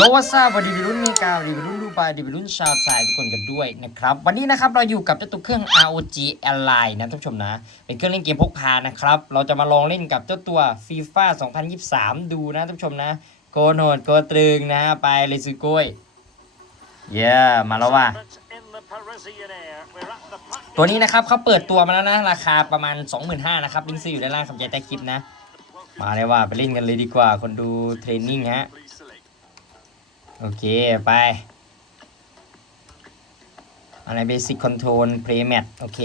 โยวัสวัดีวัยรุ่นเมกาวัดีวัยรุ่นดูไบวัดีวัยรุ่นชาวไทยทุกคนกันด้วยนะครับ วันนี้นะครับเราอยู่กับเจ้าตัวเครื่อง ROG Ally นะท่านผู้ชมนะ เป็นเครื่องเล่นเกมพกพานะครับ เราจะมาลองเล่นกับเจ้าตัว FIFA 2023 ดูนะท่านผู้ชมนะ โกโนดโกตรึงนะไปเลยซื้อก้ยเย้มาแล้วว่ะตัวนี้นะครับเขาเปิดตัวมาแล้วนะ ราคาประมาณ 25,000นะครับลิงก์ซื้ออยู่ด้านล่างคำใจใต้คลิปนะ มาเลยว่าไปเล่นกันเลยดีกว่าคนดูเทรนนิ่งฮะ โอเค ไป อะไรเบสิ c คอนโทรลเพลย์แมทโอเค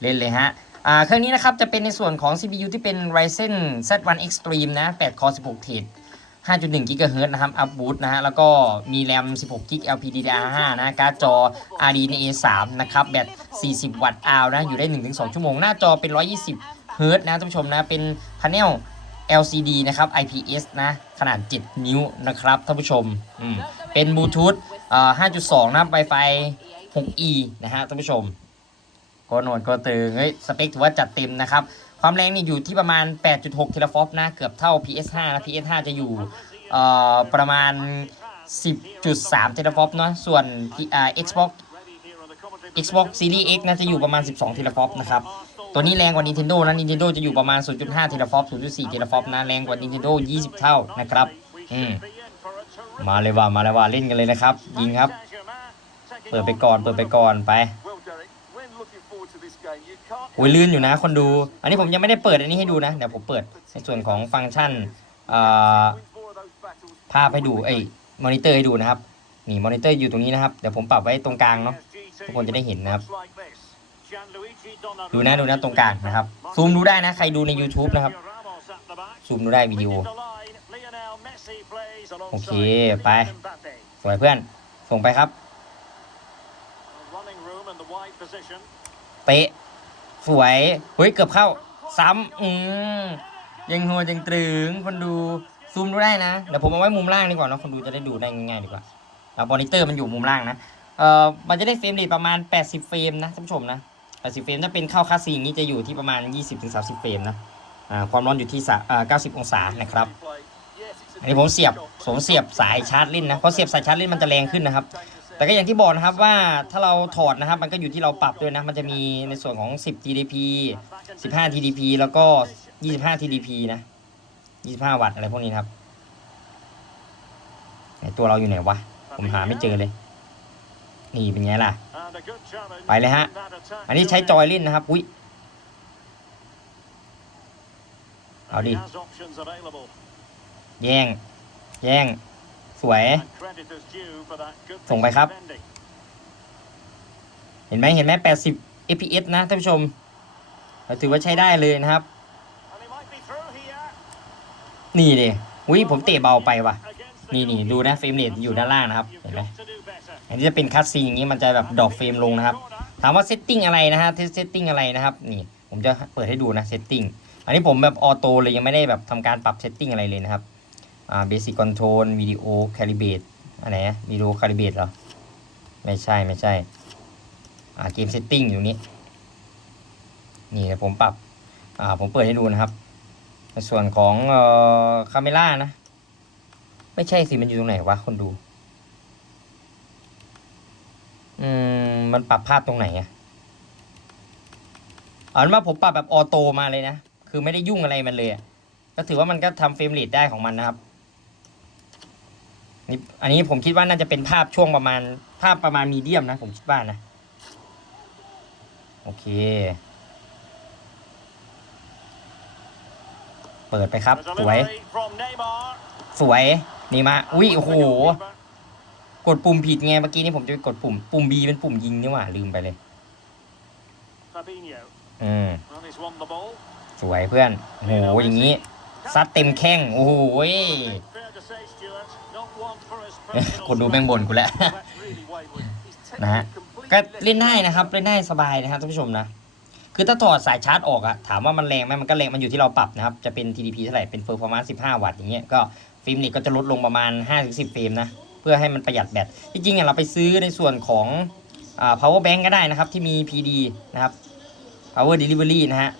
เล่นเลยฮะอาเครื่องนี้นะครับจะเป็นในส่วนของ CPU ที่เป็น Ryzen Z1 Extreme นะ 8 Core 16 เทรด5.1 GHz นะครับ อัพบูตนะฮะ แล้วก็มีแรม 16 GB LPDDR5 นะ การ์ดจอ RDNA 3นะครับ แบต 40 วัตต์อาวนะ อยู่ได้ 1-2 ชั่วโมง หน้าจอเป็น 120 Hz นะท่านผู้ชมนะ เป็นพาเนล LCD นะครับ IPS นะ ขนาด 7 นิ้วนะครับท่านผู้ชมอืมเป็นบลูทูธอ่อ5.2นะ Wi-Fi 6E นะฮะท่านผู้ชมก็โหนดก็ตึงเฮ้ยสเปคถือว่าจัดเต็มนะครับ ความแรงนี่อยู่ที่ประมาณ 8.6 เทราฟอปนะ เกือบเท่า PS5 นะ PS5 จะอยู่เอ่อประมาณ 10.3 เทราฟอปเนาะส่วน Xbox Xbox Series X นะจะอยู่ประมาณ 12 เทราฟอปนะครับ ตัวนี้แรงกว่า Nintendo นะ Nintendo จะอยู่ประมาณ 0.5 เทราฟอป0.4 เทราฟอปนะ แรงกว่า Nintendo 20 เท่านะครับ อืม มาเลยว่า มาเลยว่าเล่นกันเลยนะครับ ยิงครับ เปิดไปก่อน เปิดไปก่อนไปโอ้ยลื่นอยู่นะ คนดู อันนี้ผมยังไม่ได้เปิดอันนี้ให้ดูนะ เดี๋ยวผมเปิดในส่วนของฟังก์ชันภาพให้ดู เอ้ย มอนิเตอร์ให้ดูนะครับ นี่ มอนิเตอร์อยู่ตรงนี้นะครับ เดี๋ยวผมปรับไว้ตรงกลางเนาะ ทุกคนจะได้เห็นนะครับ ดูนะดูนะตรงกลางนะครับ ซูมดูได้นะ ใครดูใน YouTube นะครับ ซูมดูได้วิดีโอ โอเค ไป สวยเพื่อน ส่งไปครับ เตะ สวย เฮ้ย เกือบเข้า ซ้ำอืมยังหัวยังตรึงคนดู ซูมดูได้นะ เดี๋ยวผมเอาไว้มุมล่างดีกว่าเนอะคนดูจะได้ดูได้ง่ายๆดีกว่าแล้วมอนิเตอร์มันอยู่มุมล่างนะ เอ่อ มันจะได้เฟรมเรทประมาณ 80 เฟรมนะท่านผู้ชมนะ 80 เฟรมถ้าเป็นเข้าคลาสซีอย่างนี้จะอยู่ที่ประมาณ 20-30 เฟรมนะอ่าความร้อนอยู่ที่90 องศานะครับอันนี้ผมเสียบผมเสียบสายชาร์จเล่นนะเพราะเสียบสายชาร์จเล่นมันจะแรงขึ้นนะครับ แต่ก็อย่างที่บอกนะครับว่าถ้าเราถอดนะครับ มันก็อยู่ที่เราปรับด้วยนะมันจะมีในส่วนของ 10 TDP 15 TDP แล้วก็ 25 TDP นะ 25 วัตต์อะไรพวกนี้นครับตัวเราอยู่ไหนวะผมหาไม่เจอเลย นี่เป็นไงล่ะ ไปเลยฮะ อันนี้ใช้จอยเล่นนะครับ อุ้ยเอาเอาดิดิ แย่ง แย่ง สวย ส่งไปครับ เห็นไหมเห็นไหม80 fps นะท่านผู้ชมเราถือว่าใช้ได้เลยนะครับ นี่ดิอุ้ยผมเตะเบาไปว่ะ นี่นี่ดูนะเฟรมเรทอยู่ด้านล่างนะครับ เห็นไหม อันนี้จะเป็นคัสซีนอย่างนี้มันจะแบบดอกเฟรมลงนะครับ ถามว่าเซตติ้งอะไรนะฮะเซตติ้งอะไรนะครับนี่ผมจะเปิดให้ดูนะเซตติ้งอันนี้ผมแบบออโต้เลยยังไม่ได้แบบทำการปรับเซตติ้งอะไรเลยนะครับอ่าเบสิ c คอนโทรลวิดีโอแคลิเบตอะไรนะวิดีโอแคลิเบตเหรอไม่ใช่ไม่ใช่อ่าเกมเซตติ้งอยู่นี้นี่ผมปรับอ่าผมเปิดให้ดูนะครับในส่วนของเอ่อคาเมล่านะ ไม่ใช่สิมันอยู่ตรงไหนวะคนดู อืม มันปรับภาพตรงไหนอะเอาเป็นว่าผมปรับแบบออโตมาเลยนะ คือไม่ได้ยุ่งอะไรมันเลยก็ถือว่ามันก็ทำเฟรมเรทได้ของมันนะครับนี่อันนี้ผมคิดว่าน่าจะเป็นภาพช่วงประมาณ ภาพประมาณมีเดียมนะ ผมคิดว่านะ โอเค เปิดไปครับ สวย สวย นี่มา อุ้ยโอ้โห กดปุ่มผิดไงเมื่อกี้นี้ผมจะไปกดปุ่ม ปุ่ม B เป็นปุ่มยิงนี่หว่า ลืมไปเลย อืม สวยเพื่อน โอ้โห อย่างนี้ ซัดเต็มแข้ง โอ้โหยคนดูแม่งบ่นกูแล้ว นะฮะ ก็เล่นได้นะครับ เล่นได้สบายนะครับท่านผู้ชมนะ คือถ้าถอดสายชาร์จออกอะถามว่ามันแรงไหมมันก็แรง มันอยู่ที่เราปรับนะครับ จะเป็น TDP เท่าไหร่ เป็น performance 15 วัตต์อย่างเงี้ย ก็ฟิล์มนี่ก็จะลดลงประมาณ 5-10เฟรมนะ เพื่อให้มันประหยัดแบตจริงๆเราไปซื้อในส่วนของอ่า power bank ก็ได้นะครับ ที่มี PD นะครับ power delivery นะฮะ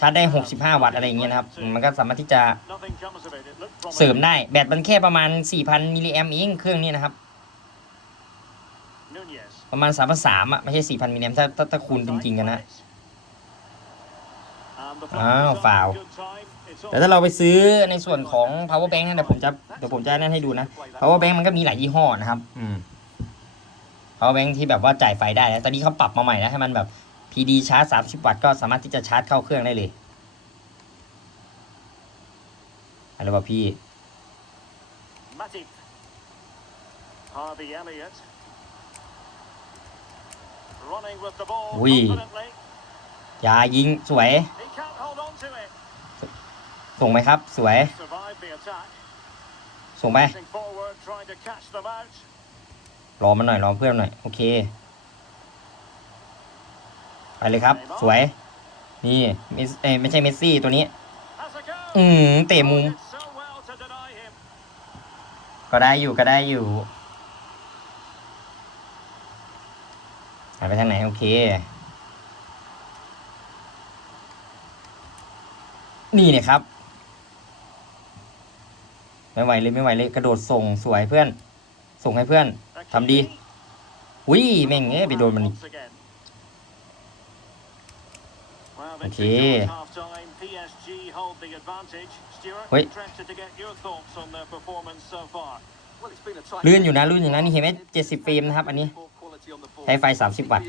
ชาร์จได้ 65 วัตต์อะไรอย่างเงี้ยนะครับ มันก็สามารถที่จะเสริมได้ แบตมันแค่ประมาณ 4,000 มิลลิแอมเองเครื่องนี้นะครับ ประมาณ 3,300อะ ไม่ใช่ 4,000 มิลลิแอมถ้าถ้าถ้าคูณจริงๆกันนะ อ้าว flag is ฟาว on. Good time. It's all แต่ถ้าเราไปซื้อในส่วนของ power bank นะเดี๋ยวผมจะเดี๋ยวผมจะนั่นให้ดูนะ power bank มันก็มีหลายยี่ห้อนะครับ อืม power bank ที่แบบว่าจ่ายไฟได้แล้วตอนนี้เขาปรับมาใหม่แล้วให้มันแบบ PD ชาร์จ 30 วัตต์ก็สามารถที่จะชาร์จเข้าเครื่องได้เลยอะไรวะพี่ Matip. Harvey Elliott. Running with the ball Ui. confidently. ยายิงสวย ส่งไหมครับ สวย ส่งไป Pressing forward, trying to catch them out. รอมันหน่อย รอเพื่อนหน่อย โอเค ไปเลยครับ สวย นี่เมสเอ้ไม่ใช่เมสซี่ตัวนี้ อืมเตะมุม ก็ได้อยู่ก็ได้อยู่หายไปทางไหน โอเค นี่เนี่ยครับ ไม่ไหวเลยไม่ไหวเลยกระโดดส่งสวยเพื่อน ส่งให้เพื่อนทำดีวิ่งแม่งเงี้ยไปโดนมันอีกโอเคเฮ้ยลื่นอยู่นะลื่นอยู่นะนี่เห็นไหมเจ็ดสิบฟรมนะครับ อันนี้ใช้ไฟสามสิบวัตต์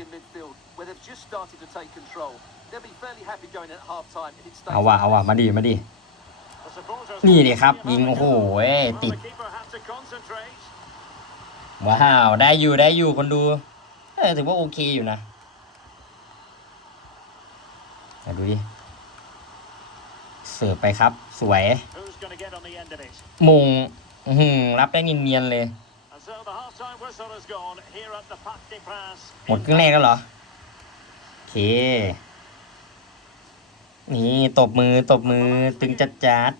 เอาว่ะเอาว่ะมาดีมาดี นี่เลยครับ ยิงโอ้โหติด ว้าว ได้อยู่ได้อยู่คนดูถือว่าโอเคอยู่นะดูดิเสิร์ฟไปครับ สวยมงรับได้เนียนเลย หมดครึ่งแรกแล้วเหรอ โอเค นี่ตบมือตบมือตึงจัดจัด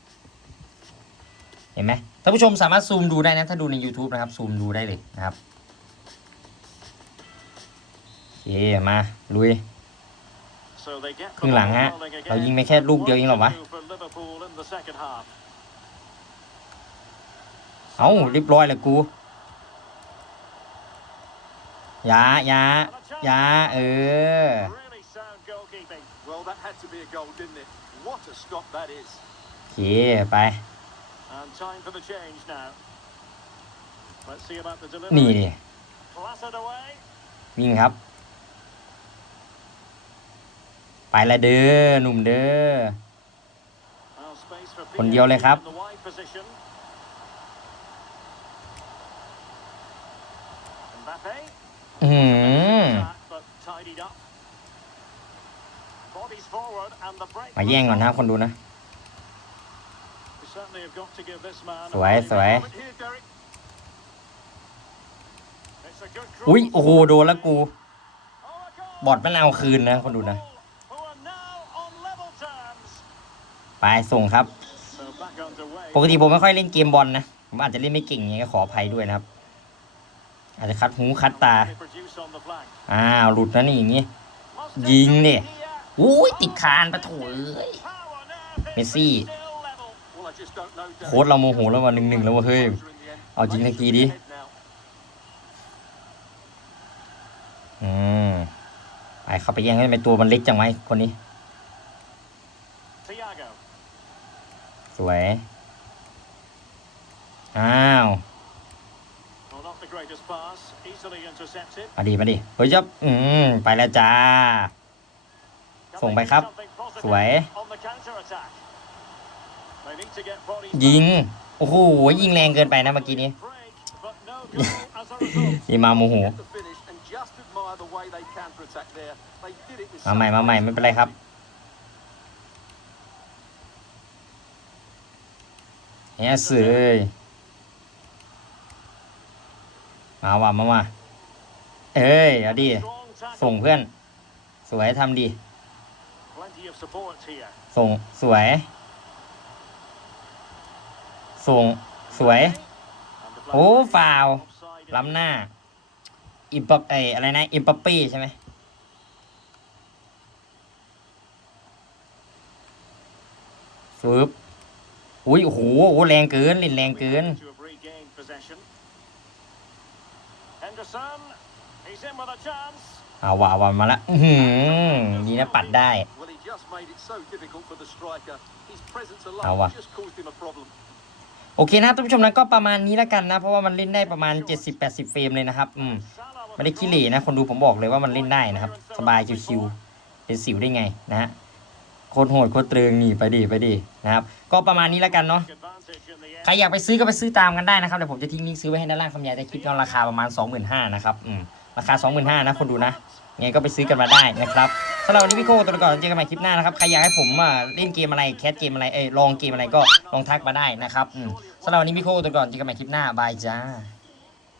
ๆเห็นไหมท่านผู้ชมสามารถซูมดูได้นะ ถ้าดูใน YouTube นะครับ ซูมดูได้เลยนะครับโอเคมา ลุยครึ่งหลังฮะ เรายิงไปแค่ลูกเดียวเองหรอวะ เอาเรียบร้อยแล้วกูยายายาเออ had to be a goal, didn't it? What a stop that is. โอเคไป And time for the change now. Let's see about the นี่ delivery. ดิ Clattered away. วิ่งครับ ไปละเด้อหนุ่มเด้อ Well, space for คนเดียวเลยครับ PSG in the wide position. Mbappe. อือหือ Attack, but tidied up. Bodies forward and the break. มาแย่งก่อนนะคนดูนะ We certainly have got to give this man a สวย very สวย moment here, Derek. It's a good cross. อุ้ยโอ้โหโดนแล้วกู Oh, a goal บอดมันเอาคืนนะ คนดูนะ Who are now on level terms. ไปส่งครับ So back underway. ปกติผมไม่ค่อยเล่นเกมบอลนะ ผมอาจจะเล่นไม่เก่งอย่างเงี้ยก็ขออภัยด้วยนะครับ อาจจะคัดหูคัดตา They produce on the flank. อ้าวหลุดนะนี่อย่างงี้ Must Ding take nè. it here. อุ้ยติดคานปะโถเอ้ย Power now. Messi. Still level. Well, I just don't know. Derek. โค้ชเราโมโหแล้ววันหนึ่งหนึ่งแล้วว่าเฮ้ย Closer in the end. เอาจริงสักทีดิ Ahead now. อืมไปเข้าไปแย่งให้เป็นตัวมันเล็กจังไว้คนนี้ Thiago. สวย อ้าว Well, not the greatest pass. Easily intercepted. มาดีมาดีเฮ้ยจับอืม ไปแล้วจ้า Can ส่ง they ไป do ครับ something positive สวย On the counter attack. They need to get bodies ยิง back. โอ้โห ยิงแรงเกินไปนะเมื่อกี้นี้ Break, but no goal as a result. นี่มาโมโห Get the finish and just admire the way they counter-attack there. They did it with มาใหม่ such มาใหม่ grace ไม่ and เป็นไรครับ quality. เนี่ยเสือยมาว่ะมามาเอ้ยเอาดิ Strong ส่ง tackle. เพื่อน สวยทำดี ส่งสวย ส่งสวย And the โอ้ flag ฟาว offside in ล้ำหน้า อิมปะเอยอะไรนะ อิมปะปี้ใช่ไหมฟึบอุ้ยโอ้โหโอ้โหแรงเกินเล่นแรงเกิน To have regained possession. Henderson, he's in with a chance. เอาว่ะเอาว่ะมาละอื้อหือดีนะปัดได้ Well, he just made it so difficult for the striker. His presence Ah, alone wow. just caused him a problem. โอเคนะครับท่านผู้ชมนะก็ประมาณนี้แล้วกันนะ เพราะว่ามันเล่นได้ประมาณ 70-80 เฟรมเลยนะครับ อืม Salah with ไม่ได้ the ขี้ ball. เหร่นะ คนดูผมบอกเลยว่ามันเล่นได้นะครับ สบายชิวๆเป็นสิวได้ไงนะฮะโคตรโหดโคตรเตรึงนี่ไปดิไปดินะครับ ก็ประมาณนี้แล้วกันเนาะ Advantage in the end. ใครอยากไปซื้อก็ไปซื้อตามกันได้นะครับเดี๋ยวผมจะทิ้งลิงก์ซื้อไว้ให้ด้านล่างคำยายแต่คลิปก็ราคาประมาณ 25,000นะครับอืมราคา 25,000นะคนดูนะยัง ไงก็ไปซื้อกันมาได้นะครับสำหรับวันนี้พี่โก้ตัวก่อนเจอกันใหม่คลิปหน้านะครับใครอยากให้ผมอะเล่นเกมอะไรแคสเกมอะไรเอ้ยลองเกมอะไรก็ลองทักมาได้นะครับสำหรับวันนี้พี่โก้ตัวก่อนเจอกันใหม่คลิปหน้าบายจ้า